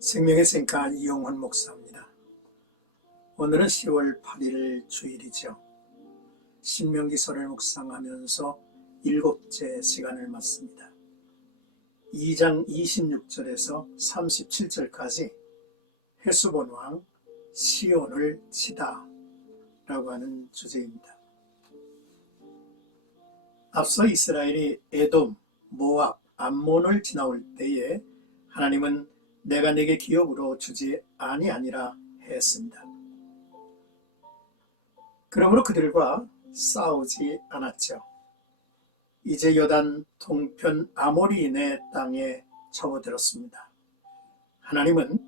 생명의 생가 이용훈 목사입니다. 오늘은 10월 8일 주일이죠. 신명기서를 묵상하면서 일곱째 시간을 맞습니다. 2장 26절에서 37절까지 헤스본 왕 시온을 치다 라고 하는 주제입니다. 앞서 이스라엘이 에돔, 모압, 암몬을 지나올 때에 하나님은 내가 내게 기업으로 주지 아니하니라 했습니다. 그러므로 그들과 싸우지 않았죠. 이제 여단 동편 아모리인의 땅에 접어들었습니다. 하나님은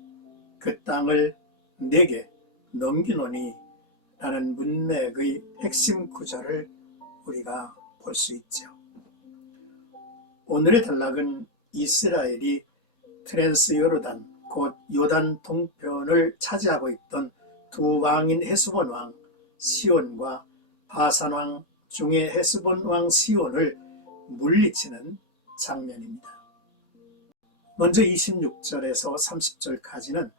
그 땅을 내게 넘기노니 라는 문맥의 핵심 구절을 우리가 볼 수 있죠. 오늘의 단락은 이스라엘이 트랜스 요르단 곧 요단 동편을 차지하고 있던 두 왕인 헤스본 왕 시온과 바산 왕 중의 헤스본 왕 시온을 물리치는 장면입니다. 먼저 26절에서 30절까지는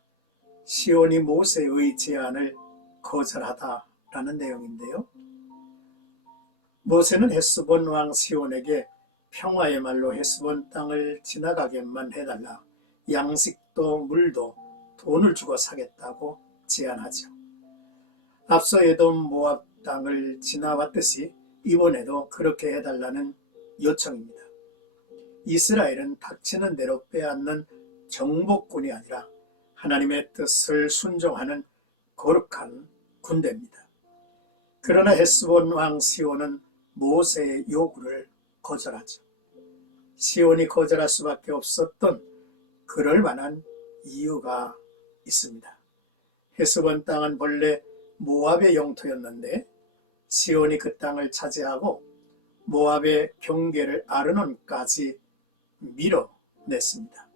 시온이 모세의 제안을 거절하다라는 내용인데요. 모세는 헤스본 왕 시온에게 평화의 말로 헤스본 땅을 지나가게만 해달라. 양식도 물도 돈을 주고 사겠다고 제안하죠. 앞서 에돔 모압 땅을 지나왔듯이 이번에도 그렇게 해달라는 요청입니다. 이스라엘은 닥치는 대로 빼앗는 정복군이 아니라 하나님의 뜻을 순종하는 거룩한 군대입니다. 그러나 헤스본 왕 시온은 모세의 요구를 거절하죠. 시온이 거절할 수밖에 없었던 그럴 만한 이유가 있습니다. 헤스본 땅은 본래 모압의 영토였는데 시온이 그 땅을 차지하고 모압의 경계를 아르논까지 밀어냈습니다.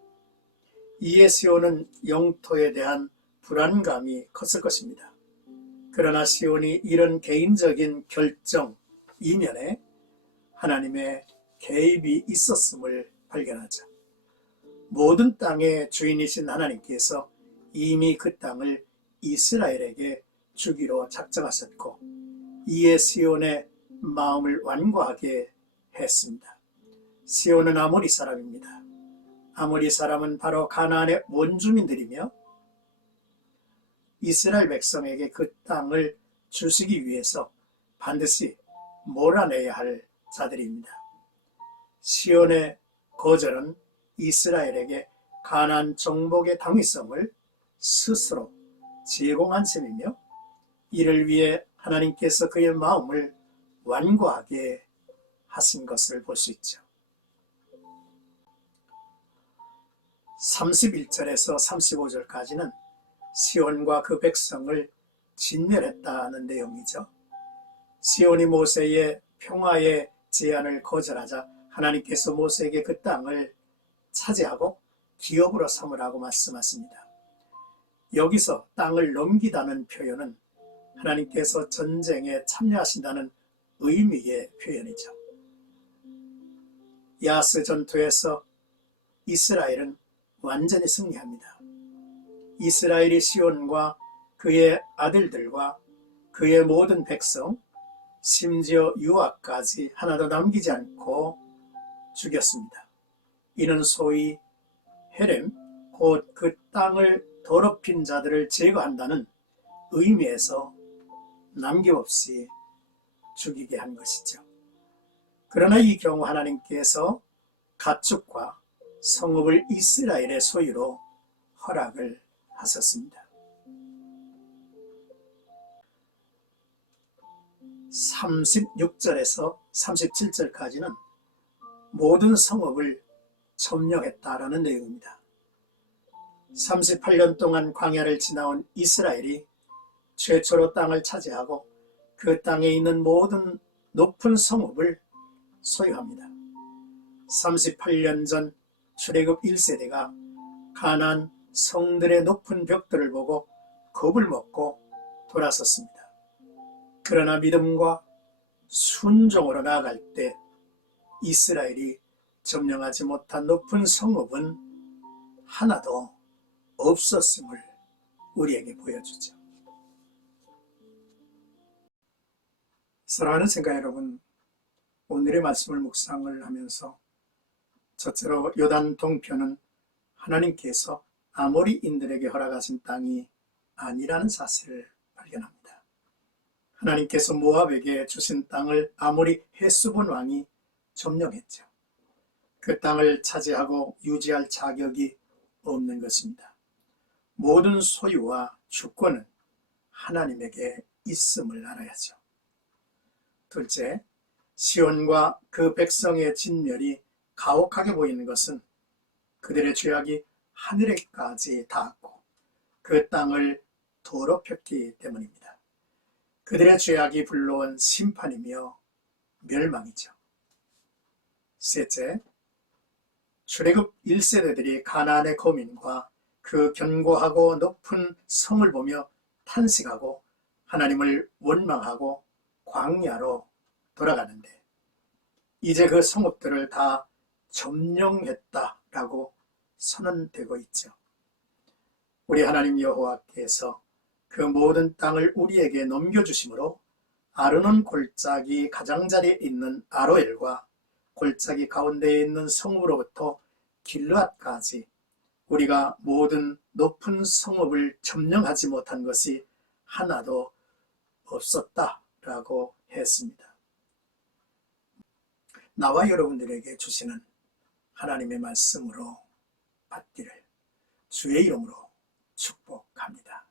이에 시온은 영토에 대한 불안감이 컸을 것입니다. 그러나 시온이 이런 개인적인 결정 이면에 하나님의 개입이 있었음을 발견하자. 모든 땅의 주인이신 하나님께서 이미 그 땅을 이스라엘에게 주기로 작정하셨고 이에 시온의 마음을 완고하게 했습니다. 시온은 아모리 사람입니다. 아모리 사람은 바로 가나안의 원주민들이며 이스라엘 백성에게 그 땅을 주시기 위해서 반드시 몰아내야 할 자들입니다. 시온의 거절은 이스라엘에게 가난 정복의 당위성을 스스로 제공한 셈이며 이를 위해 하나님께서 그의 마음을 완고하게 하신 것을 볼 수 있죠. 31절에서 35절까지는 시온과 그 백성을 진멸했다는 내용이죠. 시온이 모세의 평화의 제안을 거절하자 하나님께서 모세에게 그 땅을 차지하고 기업으로 삼으라고 말씀하십니다. 여기서 땅을 넘기다는 표현은 하나님께서 전쟁에 참여하신다는 의미의 표현이죠. 야스 전투에서 이스라엘은 완전히 승리합니다. 이스라엘이 시온과 그의 아들들과 그의 모든 백성, 심지어 유아까지 하나도 남기지 않고 죽였습니다. 이는 소위 헤렘, 곧 그 땅을 더럽힌 자들을 제거한다는 의미에서 남김없이 죽이게 한 것이죠. 그러나 이 경우 하나님께서 가축과 성읍을 이스라엘의 소유로 허락을 하셨습니다. 36절에서 37절까지는 모든 성읍을 점령했다라는 내용입니다. 38년 동안 광야를 지나온 이스라엘이 최초로 땅을 차지하고 그 땅에 있는 모든 높은 성읍을 소유합니다. 38년 전 출애굽 1세대가 가난 성들의 높은 벽들을 보고 겁을 먹고 돌아섰습니다. 그러나 믿음과 순종으로 나아갈 때 이스라엘이 점령하지 못한 높은 성읍은 하나도 없었음을 우리에게 보여주죠. 사랑하는 생각 여러분, 오늘의 말씀을 묵상을 하면서 첫째로 요단 동편은 하나님께서 아모리인들에게 허락하신 땅이 아니라는 사실을 발견합니다. 하나님께서 모압에게 주신 땅을 아모리 헤스본 왕이 점령했죠. 그 땅을 차지하고 유지할 자격이 없는 것입니다. 모든 소유와 주권은 하나님에게 있음을 알아야죠. 둘째, 시온과 그 백성의 진멸이 가혹하게 보이는 것은 그들의 죄악이 하늘에까지 닿았고 그 땅을 더럽혔기 때문입니다. 그들의 죄악이 불러온 심판이며 멸망이죠. 셋째, 출애굽 1세대들이 가나안의 거민과 그 견고하고 높은 성을 보며 탄식하고 하나님을 원망하고 광야로 돌아가는데 이제 그 성읍들을 다 점령했다라고 선언되고 있죠. 우리 하나님 여호와께서 그 모든 땅을 우리에게 넘겨주심으로 아르논 골짜기 가장자리에 있는 아로엘과 골짜기 가운데에 있는 성읍으로부터 길르앗까지 우리가 모든 높은 성읍을 점령하지 못한 것이 하나도 없었다라고 했습니다. 나와 여러분들에게 주시는 하나님의 말씀으로 받기를 주의 이름으로 축복합니다.